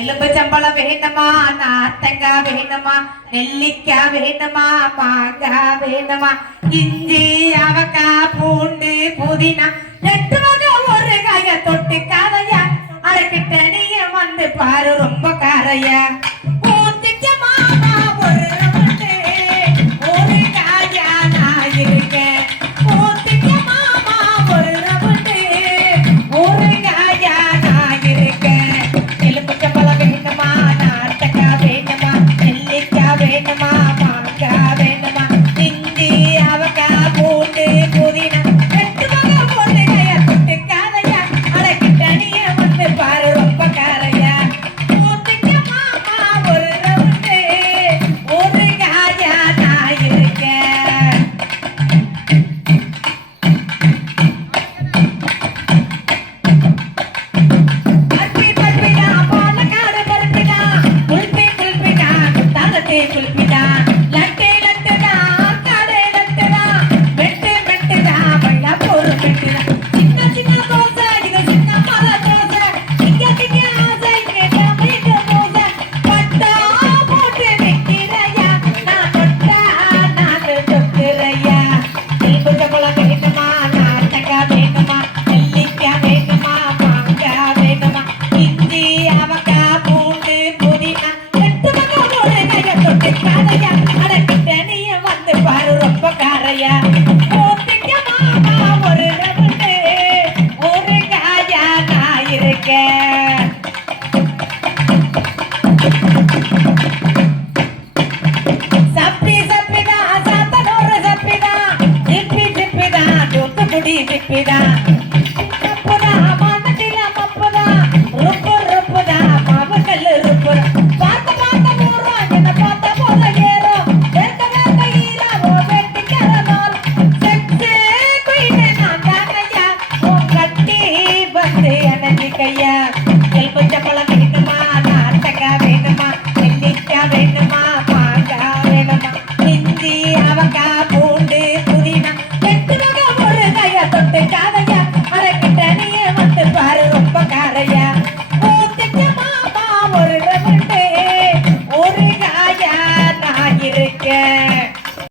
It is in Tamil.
எலும்பு சம்பளம் வேணுமா? நாத்தங்காய் வேணுமா? நெல்லிக்காய் வேணுமா? மாங்காய் வேணுமா? இஞ்சி அவக்காய் பூண்டு புதினா. ரெண்டு வகை ஒரு காய தொட்டு காரையா அரைக்கிட்ட நீ வந்து பாரு ரொம்ப காரையா? சொல்லி தொப்பக்காரையா கூட்டிக்க மாமா ஒரு ரவுண்டு ஒரு காயா நான் இருக்கேன். சப்பி சப்பிதா சாத்தனூறு சப்பிதா சிப்பி சிப்பிதா தூத்துக்குடி சிப்பிதா ருப்புதா மப்பதா ருப்பு ருப்புதா மாவுக்கல் ருப்பு கல்கையா எல் கொஞ்சம் பழம் வேண்டுமா நாட்டக்கா வேண்டுமா வெள்ளிக்கா வேண்டுமா மாங்கா வேணுமா? இஞ்சி அவக்கா பூண்டு புதினா. எத்தனை ஒரு கையா தொட்டு காதையா? மறக்கிட்ட நீயே வந்து பாரு ரொம்ப காரையா ஒரு ஒரு காயா நான் இருக்கேன்.